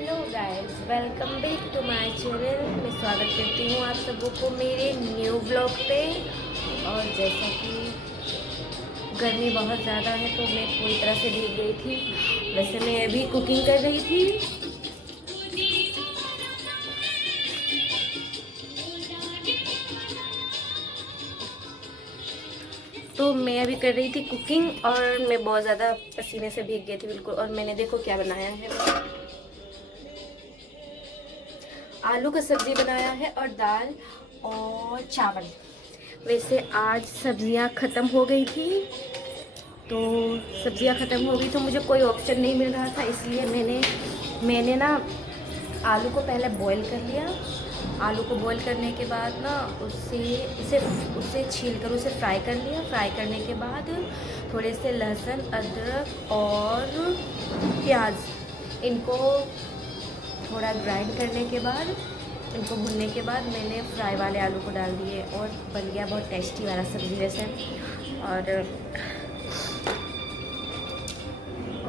Hello guys, welcome back to my channel. मैं स्वागत करती हूँ आप सबों को मेरे न्यू व्लॉग पे। और जैसा कि गर्मी बहुत ज़्यादा है तो मैं पूरी तरह से भीग गई थी। वैसे मैं अभी कुकिंग कर रही थी। तो मैं अभी कर रही थी कुकिंग और मैं बहुत ज़्यादा पसीने से भीग गई थी बिल्कुल। और मैंने देखो क्या बनाया है, आलू का सब्ज़ी बनाया है और दाल और चावल। वैसे आज सब्जियां ख़त्म हो गई थी, तो सब्जियां ख़त्म हो गई तो मुझे कोई ऑप्शन नहीं मिल रहा था, इसलिए मैंने ना आलू को पहले बॉईल कर लिया। आलू को बॉईल करने के बाद ना उसे छील कर उसे फ्राई कर लिया। फ्राई करने के बाद थोड़े से लहसुन, अदरक और प्याज, इनको थोड़ा ग्राइंड करने के बाद, इनको भुनने के बाद मैंने फ्राई वाले आलू को डाल दिए और बन गया बहुत टेस्टी वाला सब्ज़ी वैसे।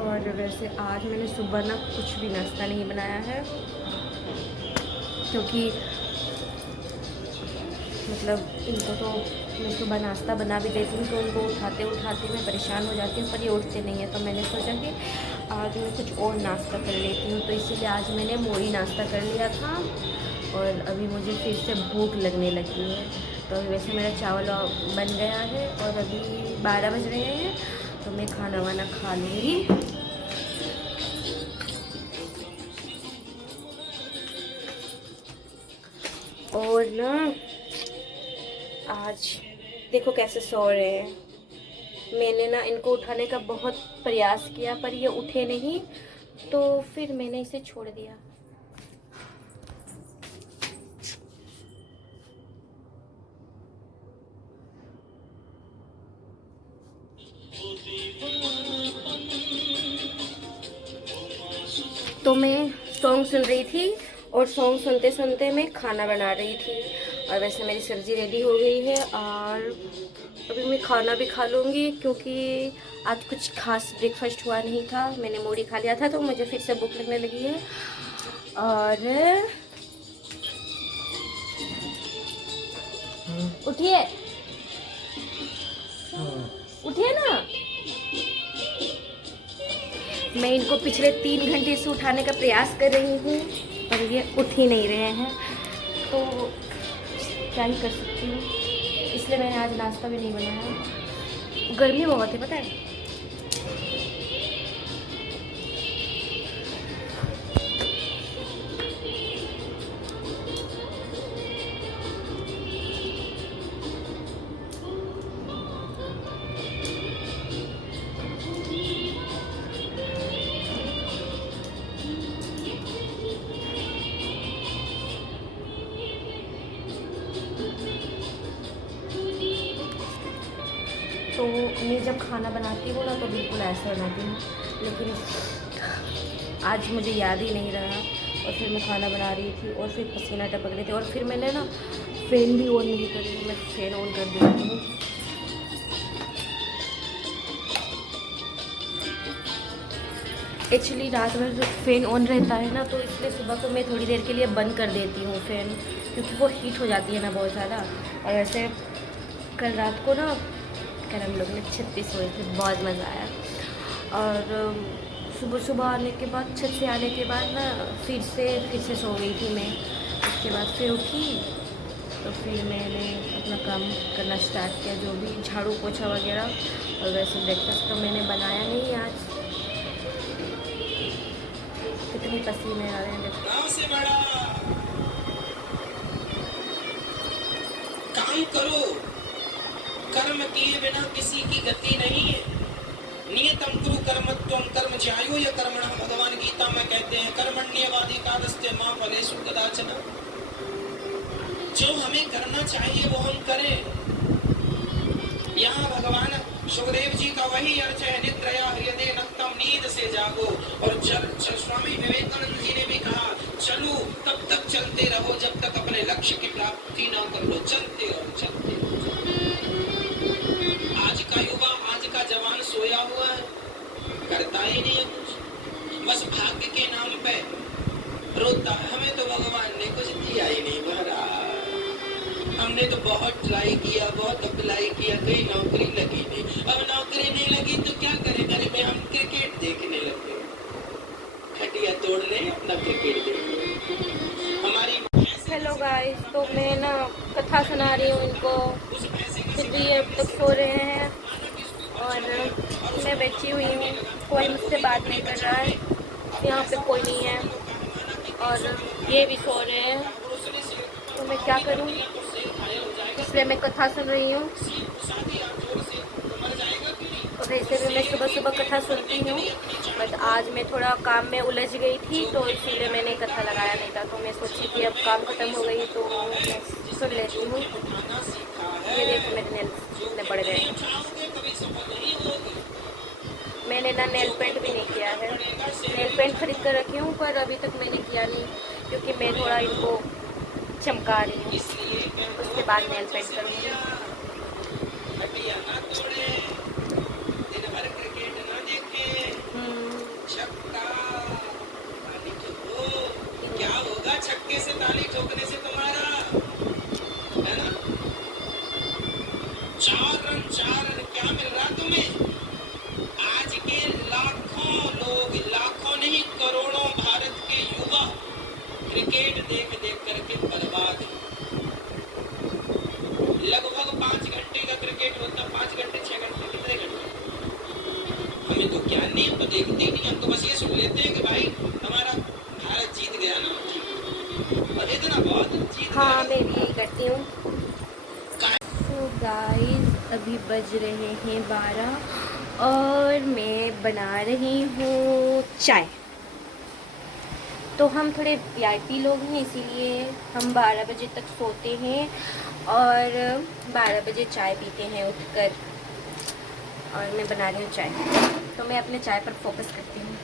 और वैसे आज मैंने सुबह ना कुछ भी नाश्ता नहीं बनाया है, क्योंकि मतलब इनको तो मैं सुबह नाश्ता बना भी देती हूँ तो उनको उठाते उठाते मैं परेशान हो जाती हूँ, पर ये उठते नहीं है। तो मैंने सोचा कि आज मैं कुछ और नाश्ता कर लेती हूँ, तो इसीलिए आज मैंने मोड़ी नाश्ता कर लिया था। और अभी मुझे फिर से भूख लगने लगी है। तो वैसे मेरा चावल बन गया है और अभी 12 बज रहे हैं, तो मैं खाना वाना खा लूँगी। और ना आज देखो कैसे सो रहे हैं। मैंने ना इनको उठाने का बहुत प्रयास किया पर ये उठे नहीं, तो फिर मैंने इसे छोड़ दिया। तो मैं सॉन्ग सुन रही थी और सॉन्ग सुनते सुनते मैं खाना बना रही थी। और वैसे मेरी सब्ज़ी रेडी हो गई है और अभी मैं खाना भी खा लूँगी, क्योंकि आज कुछ खास ब्रेकफास्ट हुआ नहीं था। मैंने मूढ़ी खा लिया था तो मुझे फिर से भूख लगने लगी है। और उठिए, उठिए ना। मैं इनको पिछले 3 घंटे से उठाने का प्रयास कर रही हूँ पर ये उठ ही नहीं रहे हैं, तो क्या ही कर सकती हूँ। इसलिए मैंने आज नाश्ता भी नहीं बनाया। गर्मी बहुत है, पता है। तो मैं जब खाना बनाती हूँ ना तो बिल्कुल ऐसा बनाती हूँ, लेकिन आज मुझे याद ही नहीं रहा। और फिर मैं खाना बना रही थी और फिर पसीना टपक रहे थे और फिर मैंने ना फ़ैन भी ऑन नहीं करी। मैं फ़ैन ऑन कर देती हूँ। एक्चुअली रात भर फ़ैन ऑन रहता है ना, तो इसलिए सुबह को मैं थोड़ी देर के लिए बंद कर देती हूँ फ़ैन, क्योंकि वो हीट हो जाती है ना बहुत ज़्यादा। और वैसे कल रात को ना हम लोग ने 36 सोए थे, बहुत मज़ा आया। और सुबह सुबह आने के बाद, छत से आने के बाद ना फिर से सो गई थी मैं। उसके बाद फिर उठी तो फिर मैंने अपना काम करना स्टार्ट किया, जो भी झाड़ू पोछा वगैरह। और वैसे ब्रेकफास्ट तो मैंने बनाया नहीं आज। कितनी पसीने आ रहे हैं गांव से बड़ा काम करो, कर्म किए बिना किसी की गति नहीं है। नियतम कुरु कर्मत्वम कर्म ज्यायो या कर्मणः। भगवान गीता में कहते हैं कर्मण्येवाधिकारस्ते मा फलेषु कदाचन। जो हमें करना चाहिए वो हम करें। यहाँ भगवान सुखदेव जी का वही अर्थ है, निद्रया हृदय नक्तम, नींद से जागो। और स्वामी विवेकानंद जी ने भी कहा, चलो तब तक चलते रहो जब तक अपने लक्ष्य की प्राप्ति ना कर लो। चलते रहो, चलते रहो। आज का युवा, आज का जवान सोया हुआ है, करता ही नहीं है कुछ, बस भाग्य के नाम पे होता है, हमें तो भगवान ने कुछ दिया ही नहीं महाराज। हमने तो बहुत ट्राई किया, बहुत अप्लाई किया, कहीं नौकरी लगी नहीं। अब नौकरी नहीं लगी तो क्या करें, घर में हम क्रिकेट देखने लगे, खटिया तोड़ रहे अपना क्रिकेट देख रहे। हमारी हेलो गाइस, तो मैं ना कथा सुना रही हूँ इनको, फिर भी ये अब तक सो रहे हैं और मैं बैठी हुई हूँ। कोई मुझसे बात नहीं कर रहा है, यहाँ पे कोई नहीं है और ये भी सो रहे हैं, तो मैं क्या करूँ, इसलिए मैं कथा सुन रही हूँ। और वैसे भी मैं सुबह सुबह कथा सुनती हूँ, बट आज मैं थोड़ा काम में उलझ गई थी तो इसीलिए मैंने कथा लगाया नहीं था। तो मैं सोची कि अब काम ख़त्म हो गई तो मैं सुन लेती हूँ। ये देखो मेरे नेल्स कितने बढ़ गए। मैंने ना नेल पेंट भी नहीं किया है, नेल पेंट खरीद कर रखी हूँ पर अभी तक मैंने किया नहीं, क्योंकि मैं थोड़ा इनको चमका रही हूँ, उसके बाद नेल पेंट करूँगी। क्या होगा छक्के से ताली ठोकने से तुम्हारा, है ना? 4 रन क्या मिल रहा तुम्हें? आज के लाखों लोग, लाखों नहीं करोड़ों भारत के युवा क्रिकेट देख देख करके बर्बाद है। लगभग 5 घंटे का क्रिकेट होता, 5 घंटे 6 घंटे, कितने घंटे? हमें तो ज्ञान नहीं, हम तो देखते ही नहीं, हम तो बस ये सुन लेते हैं कि भाई हमारा भारत जीत गया ना, और इतना बहुत जीत हाँ, गया। मैं भी यही करती हूँ। तो गाइस अभी बज रहे हैं 12 और मैं बना रही हूँ चाय। तो हम थोड़े वीआईपी लोग हैं, इसीलिए हम 12 बजे तक सोते हैं और 12 बजे चाय पीते हैं उठकर। और मैं बना रही हूँ चाय, तो मैं अपने चाय पर फोकस करती हूँ।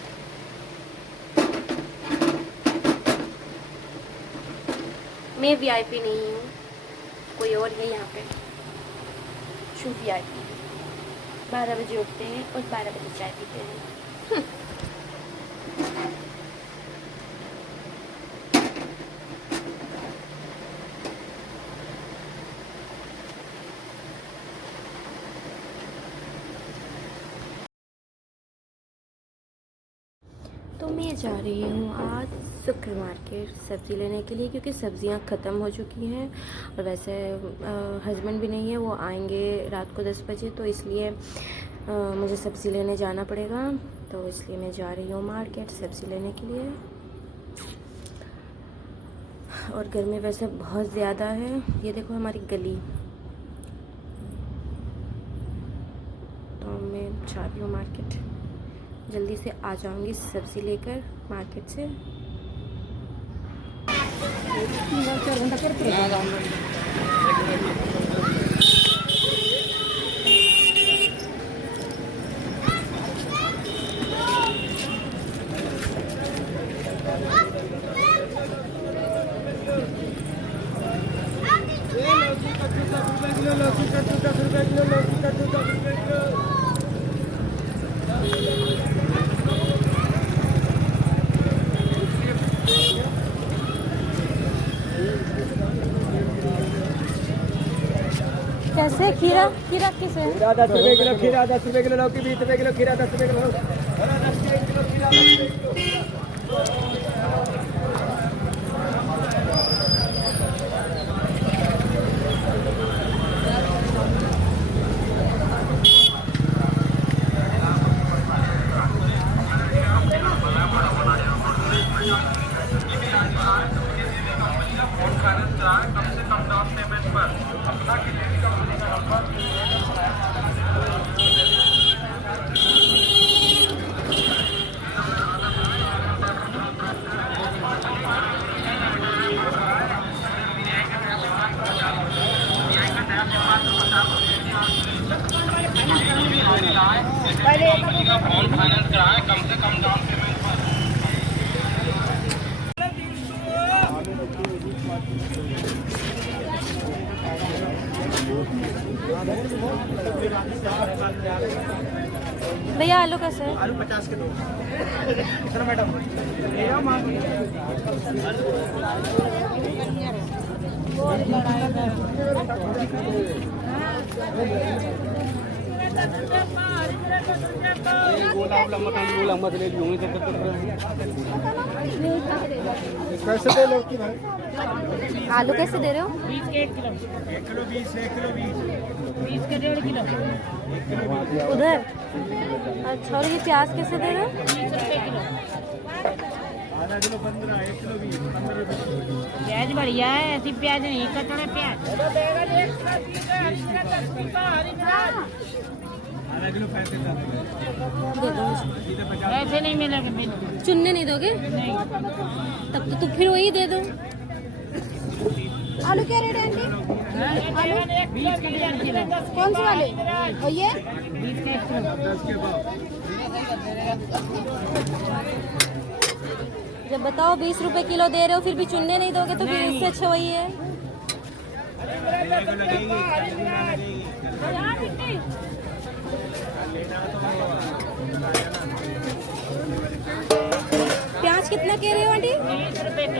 मैं वीआईपी नहीं हूँ, कोई और है यहाँ पे जो वीआईपी। 12 बजे उठते हैं और 12 बजे चाय पीते हैं। तो मैं जा रही हूँ आज सुपर मार्केट सब्ज़ी लेने के लिए, क्योंकि सब्ज़ियाँ ख़त्म हो चुकी हैं और वैसे हस्बैंड भी नहीं है, वो आएंगे रात को 10 बजे, तो इसलिए मुझे सब्ज़ी लेने जाना पड़ेगा। तो इसलिए मैं जा रही हूँ मार्केट सब्ज़ी लेने के लिए। और गर्मी वैसे बहुत ज़्यादा है। ये देखो हमारी गली, तो मैं जा रही हूँ मार्केट, जल्दी से आ जाऊंगी सब्ज़ी लेकर मार्केट से। कैसे खीरा खीरा किसे? खीरा 10 रुपए किलो, खीरा 10 रुपए किलो, लौकी 20 रुपए किलो, खीरा 10 रुपए किलो, हरा 10 रुपए किलो, खीरा 10 रुपए किलो। भैया आलू कैसे है? आलू 50 के 2 कितना मैडम कैसे दे लो भाई आलू कैसे दे रहे हो? 1 किलो 20 1 किलो 20 के 1.5 किलो उधर। अच्छा, और ये प्याज कैसे दे रहे हो? 20 रुपये किलो। आधा किलो 15 1 किलो 20 15 रुपये प्याज बढ़िया है, ऐसी प्याज नहीं कटोरा प्याज। आधा किलो 35 दे दो। ऐसे नहीं मिलेगा बिल्कुल चुनने नहीं दोगे? नहीं। तब तो फिर वही दे दो। आलू क्या रेट है आंटी? 20 के 1.5 किलो। कौन से वाले? और ये 20 के 1 किलो। 10 के भाव जब बताओ 20 रुपए किलो दे रहे हो फिर भी चुनने नहीं दोगे तो फिर इससे अच्छा वही है। प्याज कितना कह रहे हो आंटी?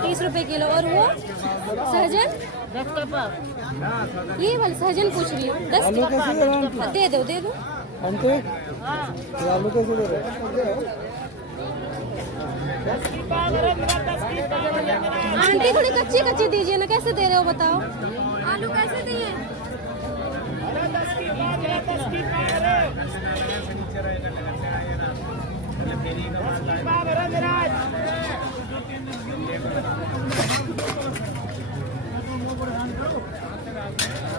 30 रुपए किलो। और वो सहजन 10 का पाव। ये वाला सहजन पूछ रही हूँ 10 दे दो दे दो। आंटी आलू कैसे दे रहे आंटी थोड़ी कच्ची कच्ची दीजिए ना, कैसे दे रहे हो बताओ? आलू कैसे दिए?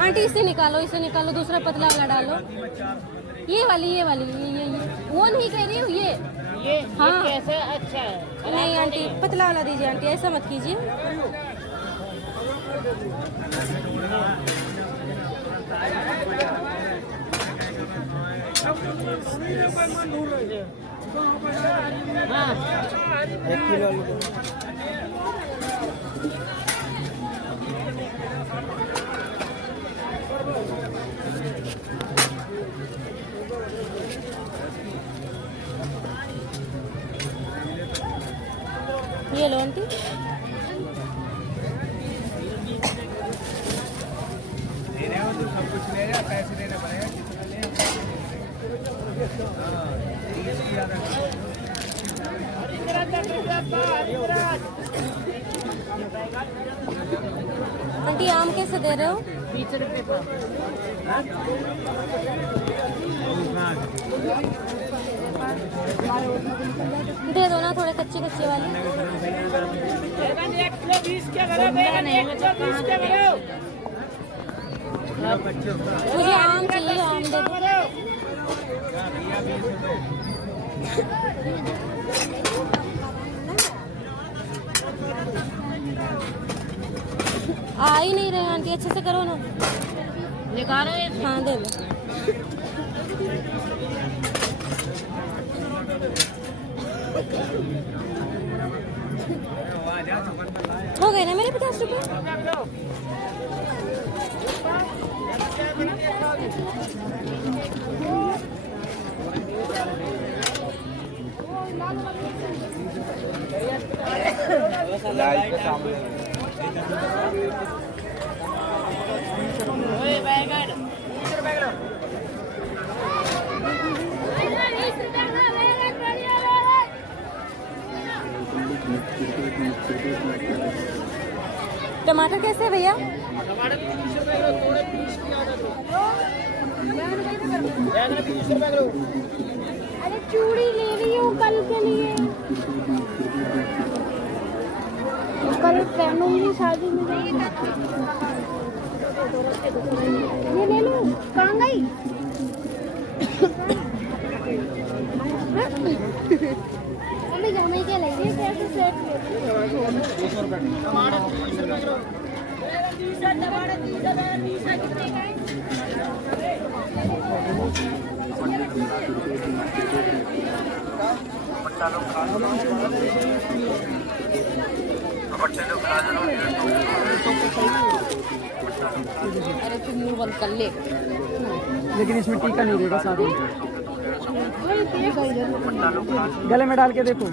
आंटी इसे निकालो दूसरा पतला वाला डालो। ये वाली ये वो नहीं कह रही हूँ ये। हाँ कैसे अच्छा है। नहीं आंटी पतला वाला दीजिए आंटी, ऐसा मत कीजिए। हाँ 1 किलो आलू ये लो आंटी। दे रहे हो तो सब कुछ ले जा, पैसे देने पड़ेगा आंटी आम कैसे दे रहे हो? 20 रुपये पाव। दे दो ना थोड़े कच्चे वाले। मुझे आम चाहिए, आम दे दो। आ ही नहीं रहे आंटी, अच्छे से करो ना। निकाल रहे हैं। हाँ दे दो। हो गए ना मेरे 50 रुपए? ओए बैगन। टमाटर कैसे है भैया? अरे चूड़ी ले रही हूँ कल के लिए, कल पहनूंगी शादी में। ये ले लो। कहाँ गई? मम्मी जाने के लिए कैसे सेट अरे तू मुंह बंद कर ले। लेकिन इसमें टीका नहीं रहेगा साथ में। गले में डाल के देखो।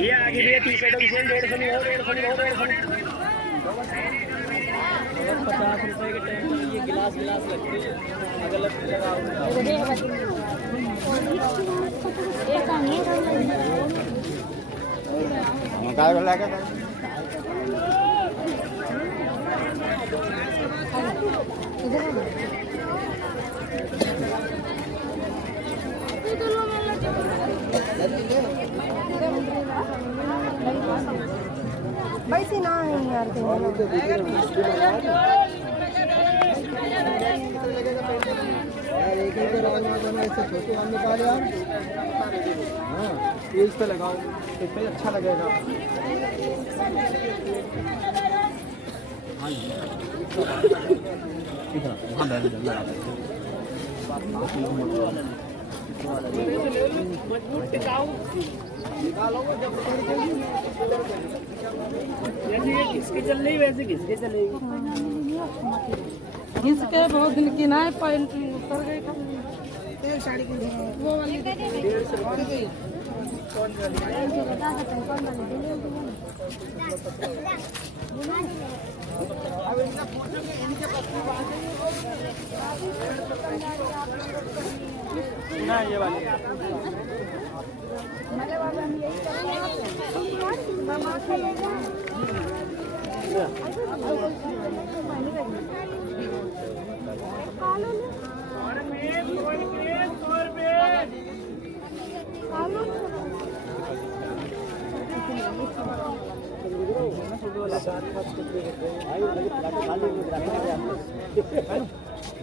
ये आगे भी 30 150 में और 150 50 रुपए के टाइम पर ये गिलास लगते हैं अलग लगा वैसे ना है यार एक ही रंग में बना ऐसे छोटे आम निकाले यार। हाँ ये इस पे लगाओ, इस पे अच्छा लगेगा। मजबूत टिकाऊ निकालो जब जैसे ये किसकी चल रही वैसे किसकी चलेगी। घिसके बहुत दिन की ना पहन उतर गई साड़ी की वो वाली 150 ना ये वाली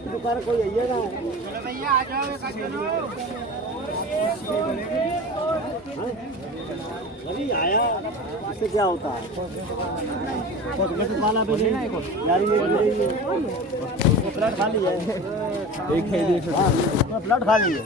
दुकान कोई है ना भैया आ जाओ अभी आया इससे क्या होता है प्लेट खाली है प्लेट खाली है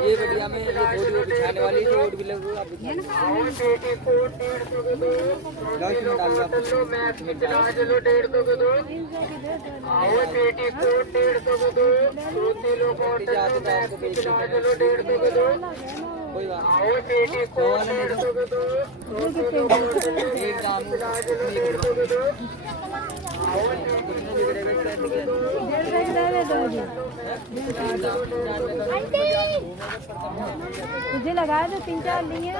ये बढ़िया में ये थोड़ी वो बिछाने वाली तो और भी लगेगा कोई बात तुझे लगा दो 3-4 लिए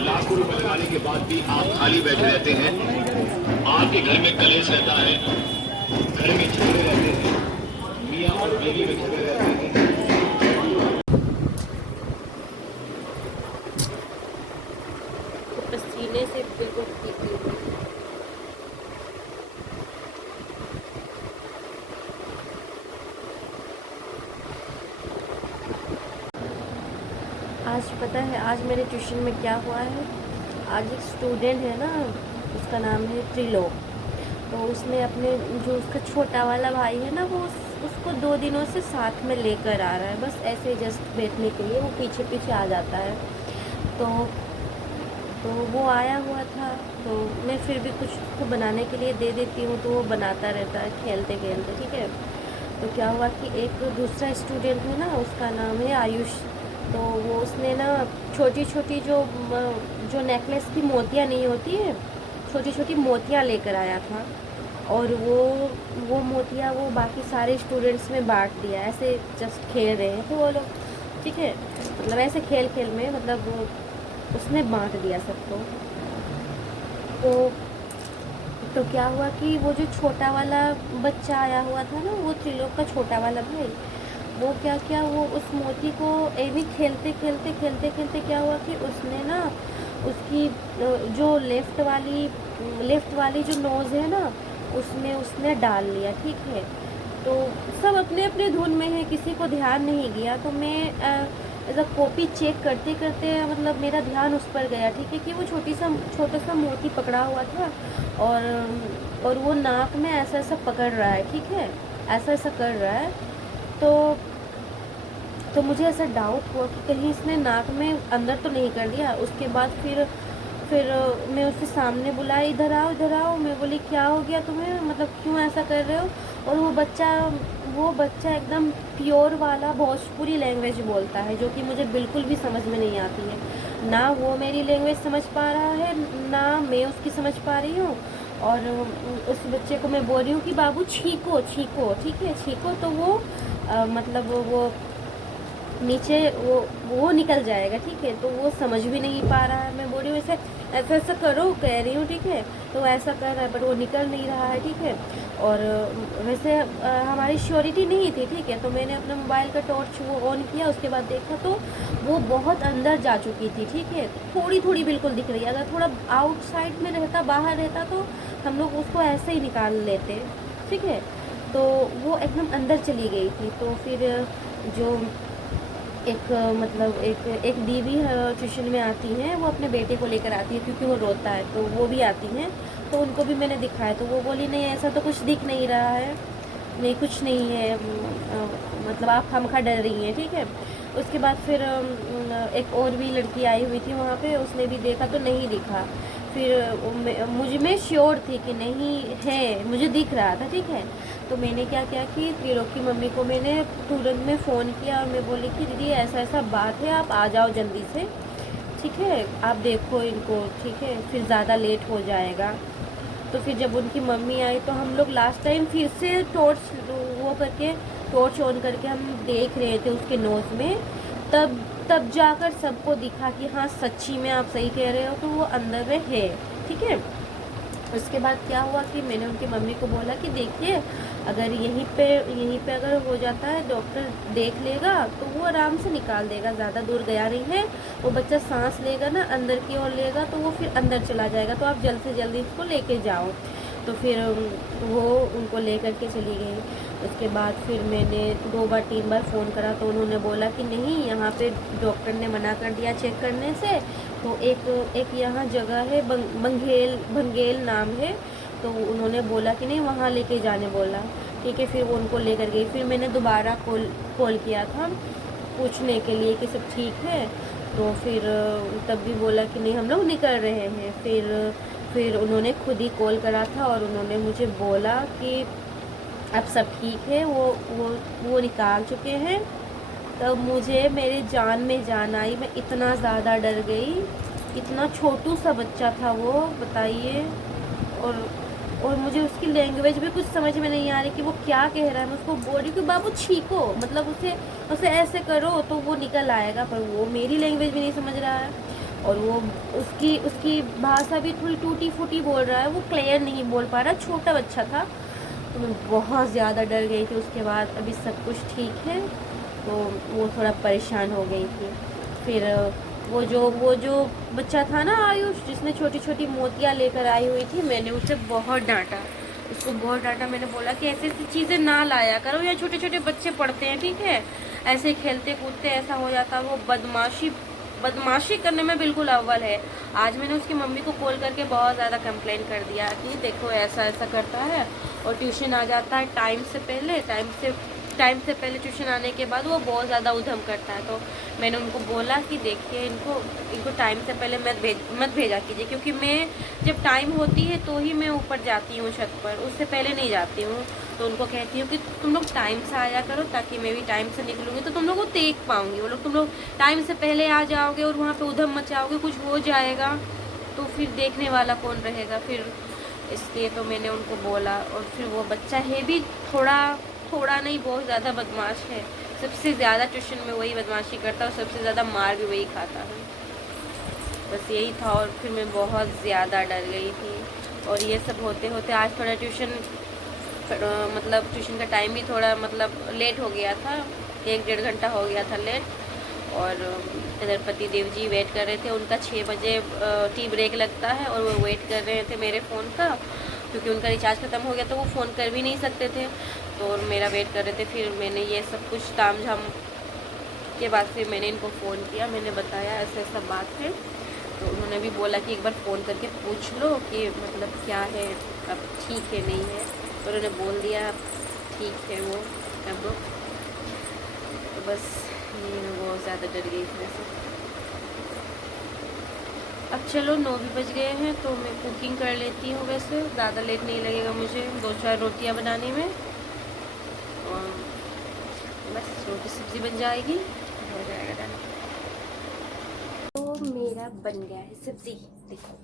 लाखों रुपए लगाने के बाद भी आप खाली बैठे रहते हैं। आपके घर में कलेश रहता है, घर में झगड़े रहते हैं, मियाँ और बीवी में झगड़े रहते हैं। पसीने से बिल्कुल भीगी हुई। आज पता है आज मेरे ट्यूशन में क्या हुआ है। आज एक स्टूडेंट है ना, उसका नाम है त्रिलोक। तो उसने अपने जो उसका छोटा वाला भाई है ना, वो उसको 2 दिनों से साथ में लेकर आ रहा है, बस ऐसे जस्ट बैठने के लिए। वो पीछे पीछे आ जाता है। तो वो आया हुआ था, तो मैं फिर भी कुछ उसको बनाने के लिए दे देती हूँ, तो वो बनाता रहता है खेलते खेलते, ठीक है। तो क्या हुआ कि एक दूसरा स्टूडेंट है ना, उसका नाम है आयुष। तो वो उसने ना छोटी छोटी जो नेकलेस की मोतियाँ नहीं होती है, छोटी छोटी मोतियाँ लेकर आया था। और वो मोतियाँ वो बाकी सारे स्टूडेंट्स में बांट दिया। ऐसे जस्ट खेल रहे हैं तो वो लोग, ठीक है, मतलब ऐसे खेल खेल में मतलब उसने बांट दिया सबको। तो क्या हुआ कि वो जो छोटा वाला बच्चा आया हुआ था ना, वो त्रिलोक का छोटा वाला भाई, वो क्या किया, वो उस मोती को ऐसे खेलते खेलते खेलते खेलते क्या हुआ कि उसने ना उसकी जो लेफ़्ट वाली जो नोज़ है ना, उसमें उसने डाल लिया, ठीक है। तो सब अपने अपने धुन में है, किसी को ध्यान नहीं गया। तो मैं ऐसा कॉपी चेक करते करते मतलब मेरा ध्यान उस पर गया, ठीक है, कि वो छोटा सा मोती पकड़ा हुआ था और वो नाक में ऐसा ऐसा पकड़ रहा है, ठीक है, ऐसा ऐसा कर रहा है। तो मुझे ऐसा डाउट हुआ कि कहीं इसने नाक में अंदर तो नहीं कर दिया। उसके बाद फिर मैं उसके सामने बुलाई, इधर आओ। मैं बोली क्या हो गया तुम्हें, मतलब क्यों ऐसा कर रहे हो। और वो बच्चा एकदम प्योर वाला भोजपुरी लैंग्वेज बोलता है, जो कि मुझे बिल्कुल भी समझ में नहीं आती है। ना वो मेरी लैंग्वेज समझ पा रहा है, ना मैं उसकी समझ पा रही हूँ। और उस बच्चे को मैं बोल रही हूँ कि बाबू छीको, ठीक है, छीको। तो वो मतलब वो नीचे वो निकल जाएगा, ठीक है। तो वो समझ भी नहीं पा रहा है। मैं बोल रही हूँ ऐसा ऐसा करो, कह रही हूँ, ठीक है। तो ऐसा कर रहा है, पर वो निकल नहीं रहा है, ठीक है। और वैसे हमारी श्योरिटी नहीं थी, ठीक है। तो मैंने अपने मोबाइल का टॉर्च वो ऑन किया, उसके बाद देखा तो वो बहुत अंदर जा चुकी थी, ठीक है। थोड़ी थोड़ी बिल्कुल दिख रही है। अगर थोड़ा आउटसाइड में रहता, बाहर रहता, तो हम लोग उसको ऐसे ही निकाल लेते, ठीक है। तो वो एकदम अंदर चली गई थी। तो फिर जो एक दीदी ट्यूशन में आती हैं, वो अपने बेटे को लेकर आती है क्योंकि वो रोता है, तो वो भी आती हैं। तो उनको भी मैंने दिखाया, तो वो बोली नहीं ऐसा तो कुछ दिख नहीं रहा है, नहीं कुछ नहीं है, मतलब आप खामखा डर रही हैं, ठीक है। उसके बाद फिर एक और भी लड़की आई हुई थी वहाँ पे, उसने भी देखा तो नहीं दिखा। फिर मैं श्योर थी कि नहीं है, मुझे दिख रहा था, ठीक है। तो मैंने क्या किया कि त्रिलोक की मम्मी को मैंने तुरंत में फ़ोन किया और मैं बोली कि दीदी ऐसा ऐसा बात है, आप आ जाओ जल्दी से, ठीक है, आप देखो इनको, ठीक है, फिर ज़्यादा लेट हो जाएगा। तो फिर जब उनकी मम्मी आई तो हम लोग लास्ट टाइम फिर से टॉर्च ऑन करके हम देख रहे थे उसके नोज़ में। तब जाकर सबको दिखा कि हाँ सच्ची में आप सही कह रहे हो, तो वो अंदर में है, ठीक है। उसके बाद क्या हुआ कि मैंने उनकी मम्मी को बोला कि देखिए अगर यहीं पे अगर हो जाता है, डॉक्टर देख लेगा तो वो आराम से निकाल देगा, ज़्यादा दूर गया नहीं है। वो बच्चा सांस लेगा ना, अंदर की ओर लेगा, तो वो फिर अंदर चला जाएगा। तो आप जल्द से जल्दी इसको लेके जाओ। तो फिर वो उनको लेकर के चली गई। उसके बाद फिर मैंने 2 बार 3 बार फ़ोन करा, तो उन्होंने बोला कि नहीं, यहाँ पे डॉक्टर ने मना कर दिया चेक करने से। तो एक यहाँ जगह है भंगेल नाम है, तो उन्होंने बोला कि नहीं वहाँ लेके जाने बोला, ठीक है। फिर वो उनको लेकर गई। फिर मैंने दोबारा कॉल किया था पूछने के लिए कि सब ठीक है। तो फिर तब भी बोला कि नहीं हम लोग निकल रहे हैं। फिर उन्होंने खुद ही कॉल करा था और उन्होंने मुझे बोला कि अब सब ठीक है, वो निकाल चुके हैं। तब मुझे मेरे जान में जान आई। मैं इतना ज़्यादा डर गई, इतना छोटू सा बच्चा था वो, बताइए। और मुझे उसकी लैंग्वेज भी कुछ समझ में नहीं आ रही कि वो क्या कह रहा है। मैं उसको बोल रही कि बाबू छीको, मतलब उसे ऐसे करो तो वो निकल आएगा, पर वो मेरी लैंग्वेज भी नहीं समझ रहा है। और वो उसकी भाषा भी थोड़ी टूटी फूटी बोल रहा है, वो क्लियर नहीं बोल पा रहा, छोटा बच्चा था। तो मैं बहुत ज़्यादा डर गई थी। उसके बाद अभी सब कुछ ठीक है, तो वो थोड़ा परेशान हो गई थी। फिर वो जो बच्चा था ना आयुष, जिसने छोटी छोटी मोतियाँ लेकर आई हुई थी, मैंने उसे बहुत डांटा, उसको बहुत डांटा। मैंने बोला कि ऐसी ऐसी चीज़ें ना लाया करो, यहाँ छोटे छोटे बच्चे पढ़ते हैं, ठीक है, ऐसे खेलते कूदते ऐसा हो जाता। वो बदमाशी करने में बिल्कुल अव्वल है। आज मैंने उसकी मम्मी को कॉल करके बहुत ज़्यादा कंप्लेन कर दिया कि देखो ऐसा ऐसा करता है, और ट्यूशन आ जाता है टाइम से पहले ट्यूशन आने के बाद वो बहुत ज़्यादा उधम करता है। तो मैंने उनको बोला कि देखिए इनको टाइम से पहले मत भेजा कीजिए, क्योंकि मैं जब टाइम होती है तो ही मैं ऊपर जाती हूँ छत पर, उससे पहले नहीं जाती हूँ। तो उनको कहती हूँ कि तुम लोग टाइम से आया करो, ताकि मैं भी टाइम से निकलूँगी तो तुम लोग को देख पाऊँगी। तुम लोग टाइम से पहले आ जाओगे और वहाँ पर उधम मचाओगे, कुछ हो जाएगा तो फिर देखने वाला कौन रहेगा फिर। इसलिए तो मैंने उनको बोला। और फिर वो बच्चा है भी थोड़ा नहीं, बहुत ज़्यादा बदमाश है। सबसे ज़्यादा ट्यूशन में वही बदमाशी करता है और सबसे ज़्यादा मार भी वही खाता है। बस यही था। और फिर मैं बहुत ज़्यादा डर गई थी। और ये सब होते होते आज थोड़ा ट्यूशन का टाइम भी थोड़ा लेट हो गया था, 1-1.5 घंटा हो गया था लेट। और इधर पति देव जी वेट कर रहे थे, उनका 6 बजे टी ब्रेक लगता है, और वो वेट कर रहे थे मेरे फ़ोन का, क्योंकि उनका रिचार्ज ख़त्म हो गया तो वो फ़ोन कर भी नहीं सकते थे। तो मेरा वेट कर रहे थे। फिर मैंने ये सब कुछ ताम झाम के बाद फिर मैंने इनको फ़ोन किया, मैंने बताया ऐसा ऐसा बात है। तो उन्होंने भी बोला कि एक बार फ़ोन करके पूछ लो कि क्या है, अब ठीक है नहीं है। तो उन्होंने बोल दिया ठीक है वो अब। तो बस मैं बहुत ज़्यादा डर गई थी वैसे। अब चलो 9 भी बज गए हैं, तो मैं कुकिंग कर लेती हूँ। वैसे ज़्यादा लेट नहीं लगेगा मुझे 2-4 रोटियाँ बनाने में, और बस रोटी सब्ज़ी बन जाएगी, हो जाएगा डन। तो मेरा बन गया है सब्ज़ी, देखो।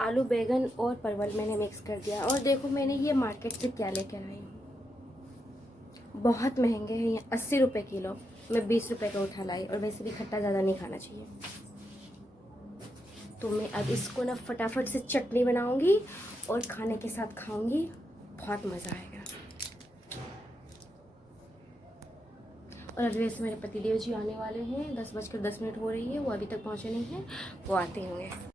आलू बैगन और परवल मैंने मिक्स कर दिया। और देखो मैंने ये मार्केट से क्या लेकर आई हूँ, बहुत महंगे हैं ये, 80 रुपये किलो। मैं 20 रुपये का उठा लाई, और वैसे भी खट्टा ज़्यादा नहीं खाना चाहिए। तो मैं अब इसको ना फटाफट से चटनी बनाऊंगी और खाने के साथ खाऊंगी, बहुत मज़ा आएगा। और अभी वैसे मेरे पतिदेव जी आने वाले हैं, 10:10 हो रही है, वो अभी तक पहुँचे नहीं हैं, वो आते होंगे।